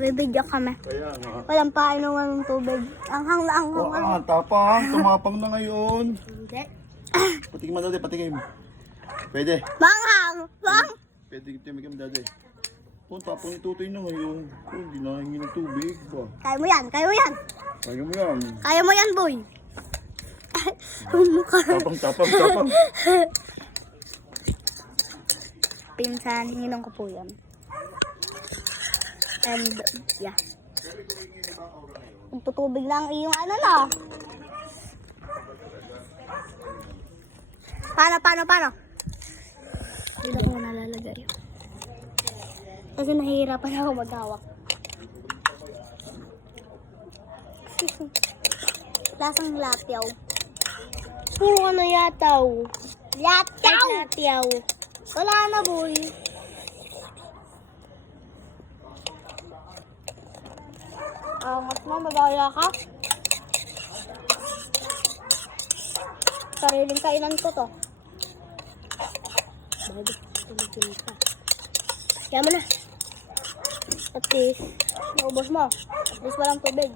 bibidyo kami. Kaya nga. Walang painuman ng tubig. Anghang na anghang. Oh, tapang. Tumapang na ngayon. Hindi. Patikim mo, Daddy. Patikim. Pwede. Manghang! Bang! Pwede timikim, Daddy. Oh, tapang itutoy na ngayon. Oh, hindi na hingi ng tubig ba? Kaya mo yan, kaya mo yan. Kaya mo yan. Kaya mo yan, boy. Mukha. Tapang. Pinsan, hinginom ko po yan. And, yeah. Tutubig lang iyong ano na. Paano? Dito ko nalalagay. Kasi nahihirapan ako maghawak. Lasang lapyaw. Puro ano yataw. Lapyaw! Wala na, boy. Angas mo, magaya ka. Sariling kainan ko to. Bago, tulogin ka. Kaya mo na. At least, naubos mo. At least walang tubig.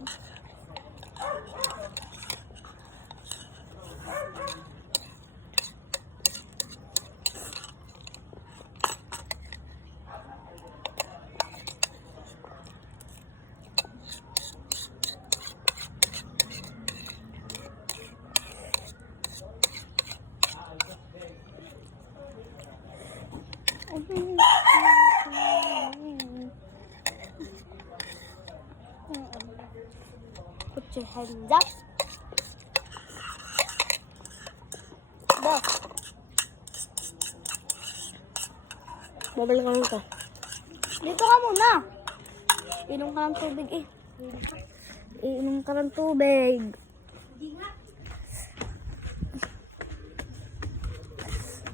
Put your hands up. Boss. Babalik ka nito. Dito ka muna. Inom ka ng tubig eh. Inom ka ng tubig.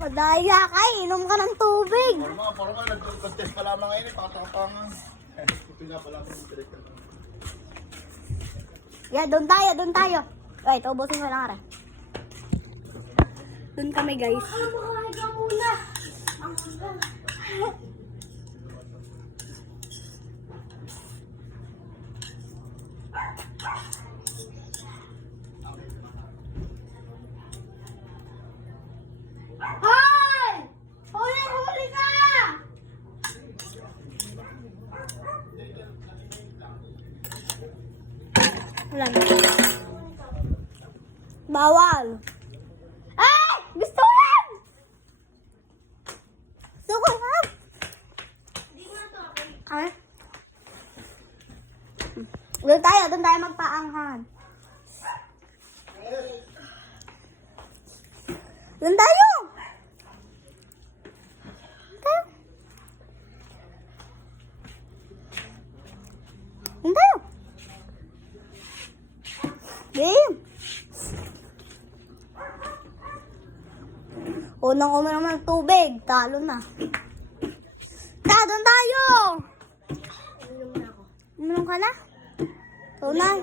Madaya ka, inom ka ng tubig. Parang nga, nag-contest pa lamang ngayon eh. Pakatapangan. Ito nga pala ako direct. Yeah, doon tayo. Wait, ubusin ko lang ara. Doon kami, guys. Makain ka muna. Hoy! Huli ka! Wala na. Bawal. Ay! Gusto ko yan! Gusto ko yan! Ay? Doon tayo magpaanghan. Doon tayo! Doon tayo! Game! Unang naman ng tubig. Talo na. Doon tayo! Uminom ka na? Tunay.